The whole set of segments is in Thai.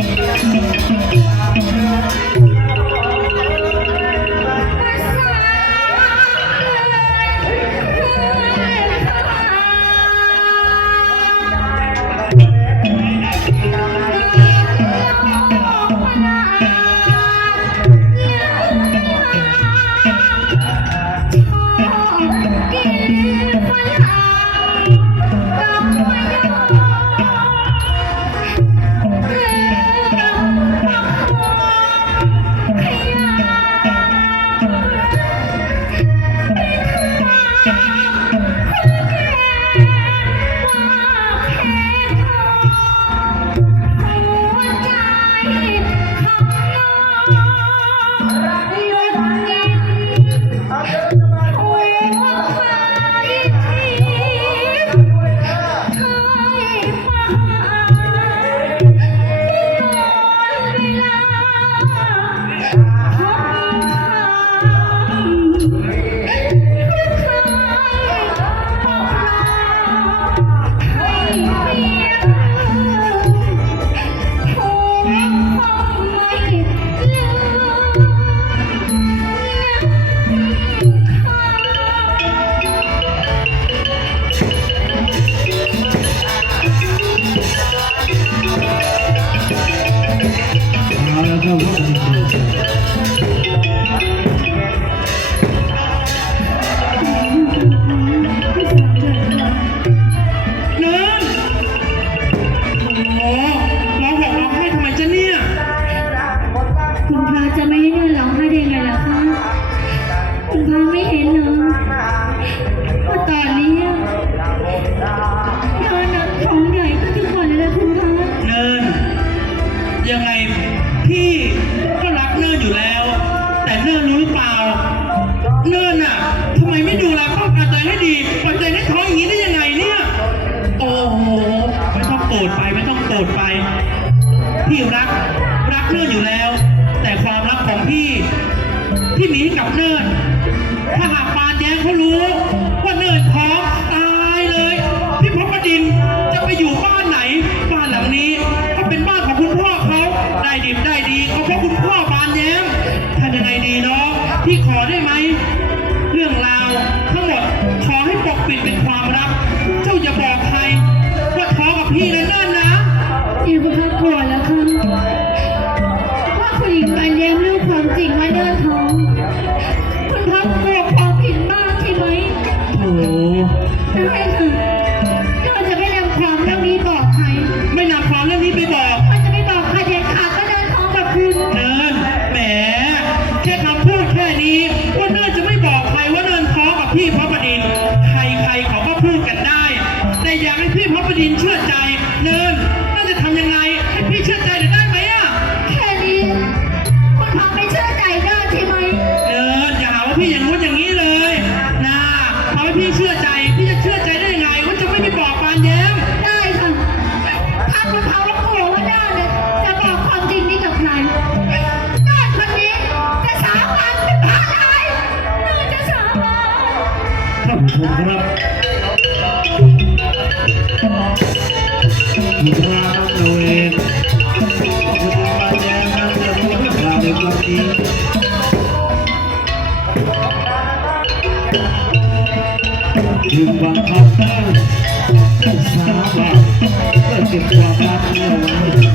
Thank you. you become to. Sabah, let's get back to the.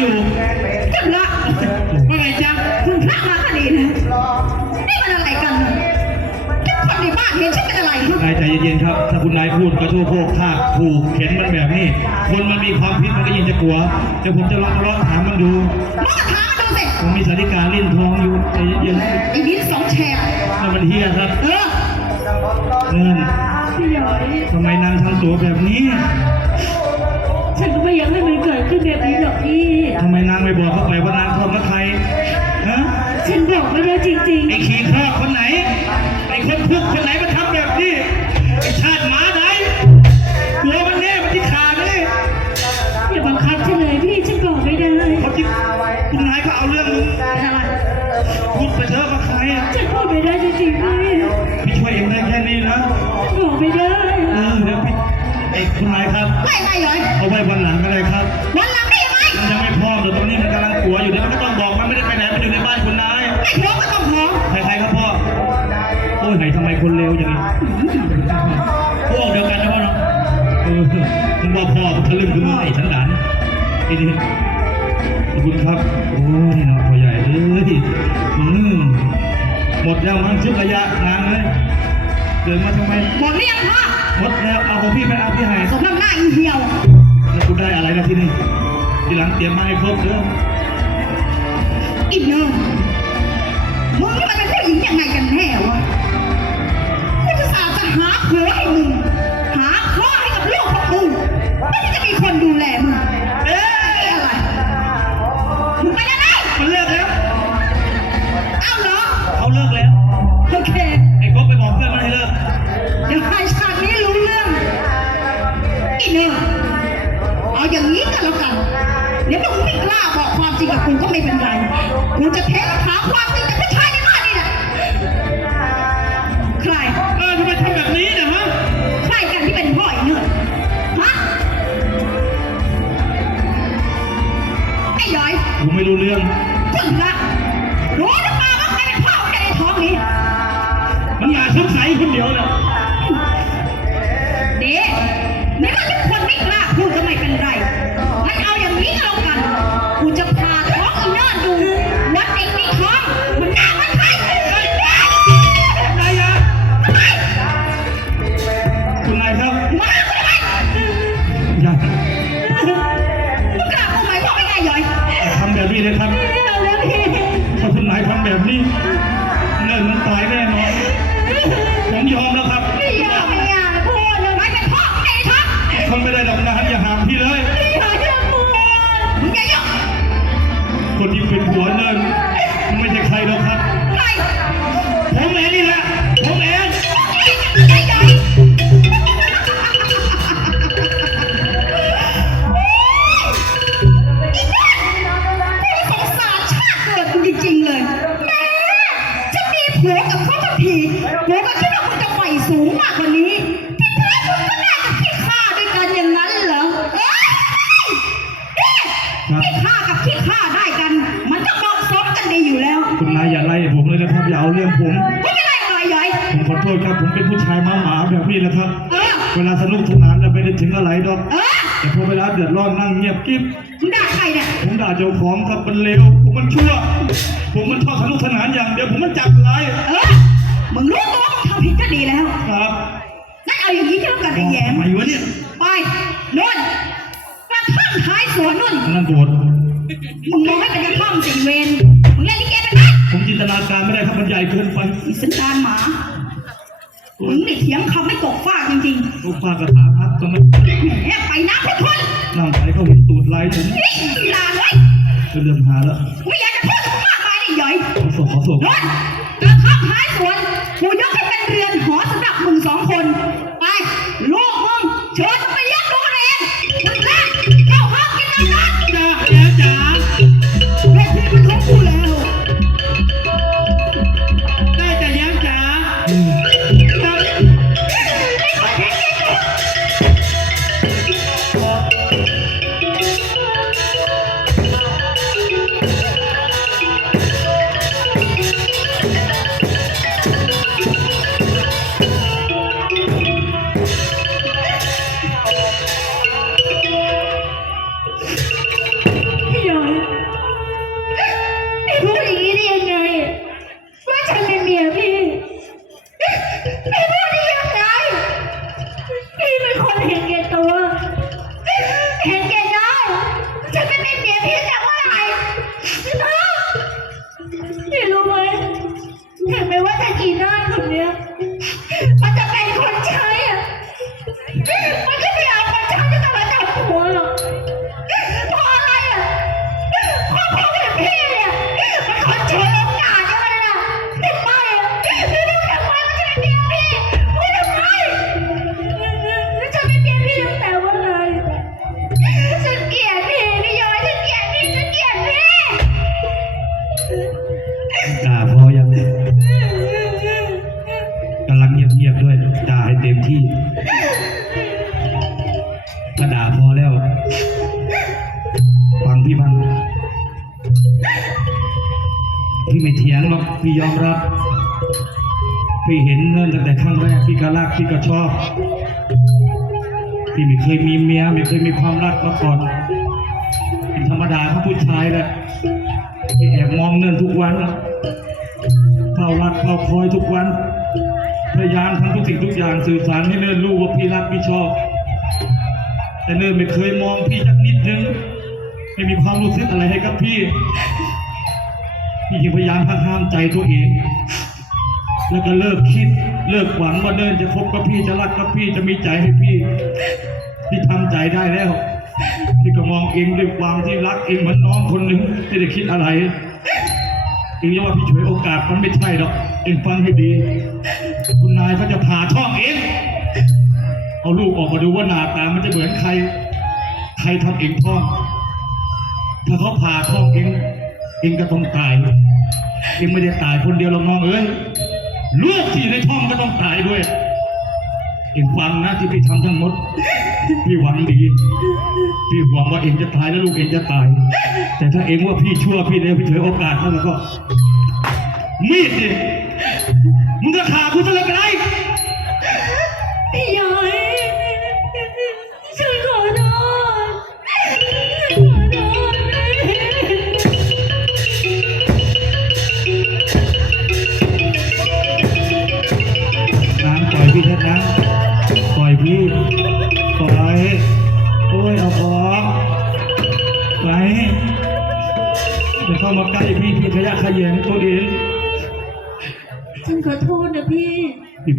อยู่จันละว่าไงจ๊ะคุณพระมาคดีนะนี่มันอะไรกันทุกคนในบ้านเห็นฉันเป็นอะไรนายใจเย็นๆครับ ถ้าคุณนายพูดกระโชกโคกถ้าถูกเข็นมันแบบนี้ คนมันมีความผิดมันก็ยินจะกลัว เดี๋ผมจะลองทะเลาะถามมันดู ลองถามมาดูสิผมมีสาธิการเล่นทองอยู่ใจเย็นไอ้ลิ้สองแฉกถ้ามันเฮียครับ เออเออทำไมนางทำตัวแบบนี้ ฉันก็ไม่อยากให้มันเกิดขึ้นแบบนี้หรอกพี่ ทำไมนางไม่บอกเขาไปว่านางชอบนักใครฮะฉันบอกไม่ได้จริงไอ้ขี้ข้าคนไหนไอ้คนทุกข์คนไหนมาทำแบบนี้ไอ้ชาติหมาดา ไม่ไม่เลยเอาไว้วันหลังก็เลยครับ วันหลังได้ยังไงมยังไม่พร้อมเดี๋ยวตอนนี้มันกำลังขัวอยู่เนี่ยมันก็ต้องบอกมันไม่ได้ไปไหนมันอยู่ในบ้านคุณนายไม่พร้อมก็ต้องพร้อมใครๆครับพ่อโอ้ยไหนทำไมคนเร็วอย่างนี้พวกเดียวกันนะพ่อเนาะเออมึงบอกพ่อทะลึ่งกูไม่ฉันดันไอ้นี่ขอบคุณครับ โอ้ยนะพ่อใหญ่เลยอืมหมดแล้วมั้งชุดระยะนานเลยเดินมาทำไมหมดเรียบงพ่อ หมดแล้วเอาของพี่ไปเอาพี่ให้สมน้ำหน้าอีเหี่ยว แล้วกูได้อะไรนะที่นี่ทีหลังเตรียมมาให้ครบเด้ออีเนอมึงนี่มันเป็นผู้หญิงยังไงกันแน่วะกูจะสาจะหาผัวให้มึง หาพ่อให้กับลูกของมึงไม่ได้จะมีคนดูแลมึง จริงกับกูก็ไม่เป็นไรกูจะเทหาความจริงจากผู้ชายในบ้านนี่แหละใครเออทำไมทำแบบนี้เนะฮะใครกันที่เป็นพ่ออีเนอฮะไอ้ย้อย ผมไม่รู้เรื่องคุณละรู้ ท้มึงก็ได้กับขี้ข้าด้วยกันอย่างนั้นเหรอเอ้ยนี่ขี้ข้ากับขี้ข้าได้กัน มันก็เหมาะสมกันดีอยู่แล้วคุณนายอย่าไล่ผมเลยนะครับอย่าเอาเรื่องผมไม่เป็นไรหน่อยย้อยผมขอโทษครับผมเป็นผู้ชายมาหมาแบบนี้นะครับ เออเวลาสนุกสนานแล้วไม่ได้ถึงอะไรดอกเออแต่พอเวลาเดือดร้อนนั่งเงียบกิ๊บมึงด่าใครเนี่ยผมด่าเจ้าของครับมันเลวผมมันชั่ว ผมมันชอบสนุกสนานอย่างเดียวผมมันจับร้ายเออมึงรู้ตัวมึงทำผิดก็ดีแล้วครับงั้นเอาอย่างนี้ก็แล้วกันไอ้แย้มทำไมวะเนี่ยไปนู่นกระท่อมท้ายสวนนู่นอันนั้นโบสถ์มึงมองให้เป็นกระท่อมสิเวนมึงเล่นลิเกเป็นไหมผมจินตนาการไม่ได้ครับมันใหญ่เกินไปมีสันดานหมามึงนี่เถียงคำไม่ตกฟากจริงลูกฟ้ากระถาพัดก็ไม่ๆแหมไปนะทุกคนนั่งไปเขาเห็นตูดลายผมนี่ลานไว้จะเริ่มหาแล้วไม่อยากจะพูดถึงมากมายนี่หย่อย ขอส่งขอส่งนู่นกระท่อมท้ายสวนกูยกให้เป็นเรือนห กพี่ก็รักพี่ก็ชอบ พี่ไม่เคยมีเมียไม่เคยมีความรักมาก่อนเป็นธรรมดาของผู้ชายแหละพี่แอบมองเนิ่นทุกวันเฝ้ารักเฝ้าคอยทุกวัน พยายามทำทุกสิ่งทุกอย่างสื่อสารให้เนิ่นรู้ว่าพี่รักพี่ชอบ แต่เนิ่นไม่เคยมองพี่สักนิดนึงไม่มีความรู้สึกอะไรให้กับพี่ พี่พยายามหักห้ามใจตัวเอง แล้วก็เลิกคิด เลิกหวังว่าเนิ่นจะคบกับพี่จะรักกับพี่จะมีใจให้พี่ พี่ทำใจได้แล้วพี่ก็มองเองด้วยความที่รักเองเหมือนน้องคนหนึ่งไม่ได้คิดอะไรเองจะว่าพี่ช่วยโอกาสมันไม่ใช่หรอกเองฟังให้ดี คุณนายเขาจะผ่าท้องเองเอาลูกออกมาดูว่าหน้าตามันจะเหมือนใคร ใครทำเองท้องถ้าเขาผ่าท้องเองเองก็ต้องตาย เองไม่ได้ตายคนเดียวหรอกน้องเอ้ย ลูกที่อยู่ในท้องก็ต้องตายด้วยเองฟังนะที่พี่ทำทั้งหมด พี่หวังดี พี่หวังว่าเองจะตายแล้วลูกเองจะตาย แต่ถ้าเองว่าพี่ชั่วพี่เลวพี่เฉยโอกาสแล้วก็มีดดิมึงจะฆ่า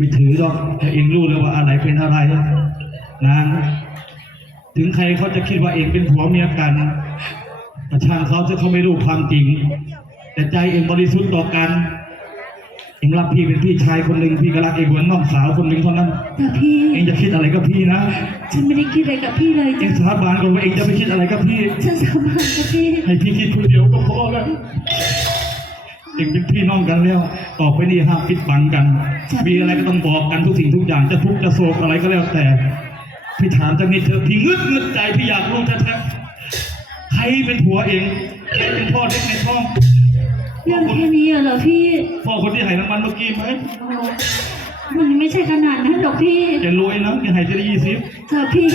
ไปถือหรอกแต่เองรู้เลยว่าอะไรเป็นอะไรนางถึงใครเขาจะคิดว่าเองเป็นผัวเมียกันแต่ช่างเขาจะเขาไม่รู้ความจริง แต่ใจเองบริสุทธิ์ต่อกัน เองรักพี่เป็นพี่ชายคนหนึ่งพี่ก็รักเองเหมือนน้องสาวคนหนึ่งเท่านั้นแต่พี่ เองจะคิดอะไรกับพี่นะฉันไม่ได้คิดอะไรกับพี่เลยเอจ้ะงสาบานก่อนว่าเองจะไม่คิดอะไรกับพี่ ฉันสาบานกับพี่ ให้พี่คิดคนเดียวก็พอแล้ว เองเป็นพี่น้องกันแล้วต่อไปนี้ห้ามปิดบังกัน มีอะไรก็ต้องบอกกันทุกสิ่งทุกอย่างจะทุกข์จะโศกอะไรก็แล้วแต่พี่ถามจากนี้เธอะพี่งึดงึดใจพี่อยากรู้แท้ๆใครเป็นผัวเองใครเป็นพ่อเด็กในท้องเรื่องแค่นี้เหรอพี่พ่อคนที่ให้น้ำมันเมื่อกี้ไหมโอ้มันไม่ใช่ขนาดนั้นหรอกพี่แกรวยนะแกให้ทีละยี่สิบเธอพี่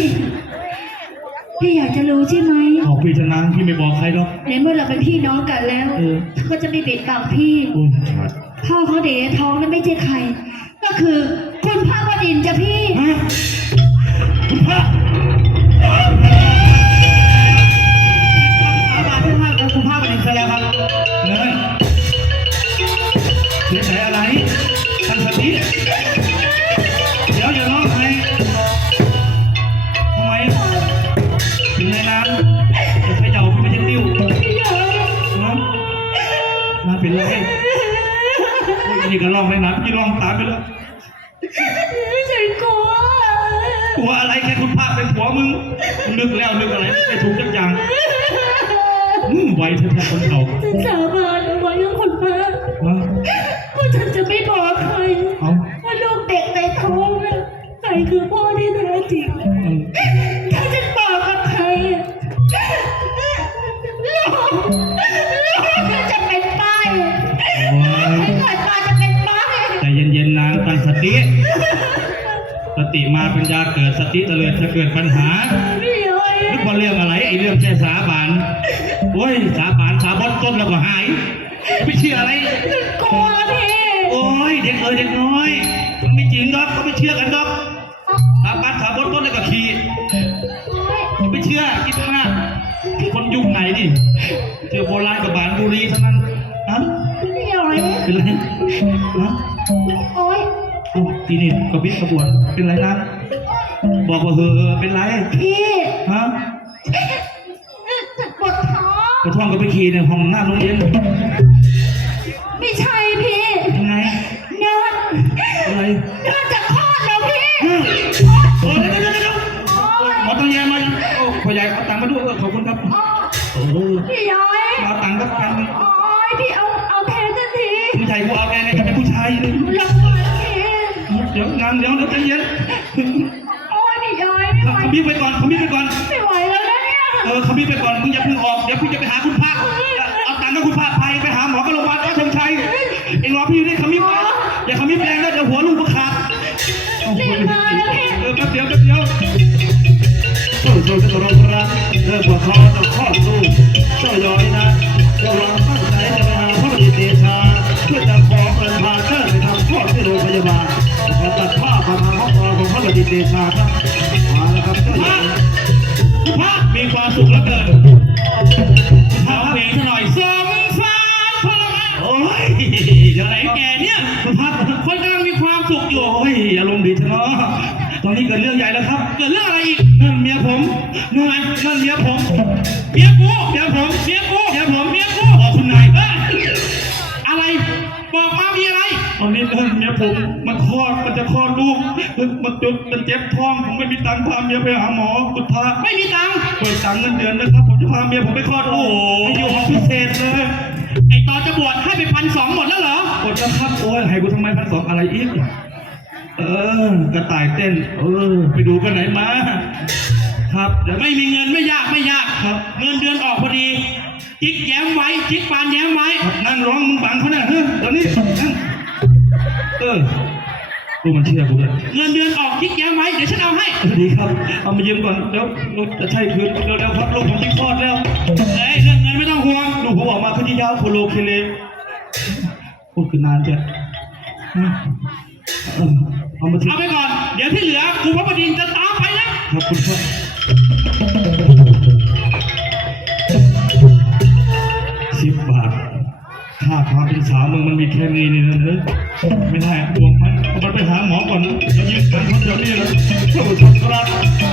พี่อยากจะรู้ใช่ไหมบอกพี่ชนะพี่ไม่บอกใครหรอก ในเมื่อเราเป็นพี่น้องกันแล้วเออ ก็จะไม่ปิดปากพี่โอ้ยขาด พ่อเขาเดชท้องนั้นไม่ใช่ใคร ก็คือ ปัญญาเกิดสติเตลิดจะเกิดปัญหาไม่ย้อยนึกว่าเรื่องอะไรไอ้เรื่องแค่สาบานโอ้ยสาบานสาบอนต้นแล้วก็หาย ไม่เชื่ออะไรกลัวพี่โอ้ยเด็กเอ๋ยเด็กน้อย มันไม่จริงดอกเขาไม่เชื่อกันดอกสาบานสาบอนต้นแล้วก็ขี่ไม่เชื่อคิดมากคนยุคไหนนี่เจอโบราณกับบานบุรีเท่านั้นฮะไม่ย้อยเป็นไรฮะโอ๊ยโอ้ ทีนี่กระบิดกระบวนเป็นไรนะ บอกว่าเฮอเป็นไร พี่ฮะปวดท้องกระท่องกับไปขี่ในห้องหน้าโรงเรียน ไม่ใช่ ม่ไหวขมิ้นไปก่อนขมิ้นไปก่อน ไม่ไหวแล้วนะเนี่ยเออขมิ้นไปก่อนมึงอย่าเพิ่งออกเดี๋ยวพี่จะไปหาคุณพระเอาตังค์กับคุณพระไปไปหาหมอกับโรงพยาบาลพระธงชัยเอ็งรอพี่อยู่นี่ขมิ้นไปอย่าขมิ้นแรงนะเดี๋ยวหัวลูกมันขาดโอ้โหรีบมาแล้วพี่เออแป๊บเดียวแป๊บเดียวโอ้โหจะรอพระเออพวกเขาจะข้อสู้เจ้าย้อยนะเจ้าเราตั้งใจจะไปหาพระบิดาเพื่อจะขอเงินพาอตัดภาพมาทางห้องรอของพระบดินทร์เดชาครับมาแล้วครับก็พเลระยพระ มีความสุขเหลือเกินเอาเพลงซะหน่อยสมสารพลังงานโอ้ยเดี๋ยวไหนแกเนี่ยพักคนกำลังมีความสุขอยู่โอ้ยอารมณ์ดีชะเนาะตอนนี้เกิดเรื่องใหญ่แล้วครับ เกิดเรื่องอะไรอีกนั่นเมียผมนั่นนั่นเมียผมเมียกูเมียผมเมียกูเมียผม ผมมันคลอดมันจะคลอดลูกมันมันจนมันเจ็บท้องผมไม่มีตังค์พาเมียไปหาหมอคุณพาไม่มีตังค์เปิดตังค์เงินเดือนนะครับผมจะพาเมียผมไปคลอดลูกให้อยู่ห้องพิเศษเลยไอตอนจะบวชให้ไปพันสองหมดแล้วเหรอกดแล้วครับโอ้ยให้กูทำไมพันสองอะไรอีกเออกระต่ายเต้น เออ ไปดูกันไหนมา ครับเดี๋ยวไม่มีเงินไม่ยากไม่ยากครับ เงินเดือนออกพอดี จิ๊กแย้มไว้ จิ๊กปานแย้มไว้ นั่งร้องมึงบังเขาเนี่ยเฮ้ยตอนนี้นั่ง เออกูมันเชื่อกูเลยเงินเดือนออกจิ๊กแย้มไว้เดี๋ยวฉันเอาให้ดีครับ เอามายืมก่อนเดี๋ยวจะใช่คืนเร็วๆครับลูกผมที่คลอดแล้วเฮ้ยเรื่องเงินไม่ต้องห่วงลูกผมออกมาพอดียาวโคโลเคเลพูดคือนานจ้ะเออเอามาทีเอาไปก่อน เดี๋ยวที่เหลือครูพระบดินทร์จะตามไปนะขอบคุณครั ค่าความเป็นสาวมึงมันมีแค่นี้นี่นะเฮ้ไม่ได้บวกมันมันไปหาหมอก่อนยืมตังค์เขาเดี๋ยวนี้เลยท่านผู้ชมครัก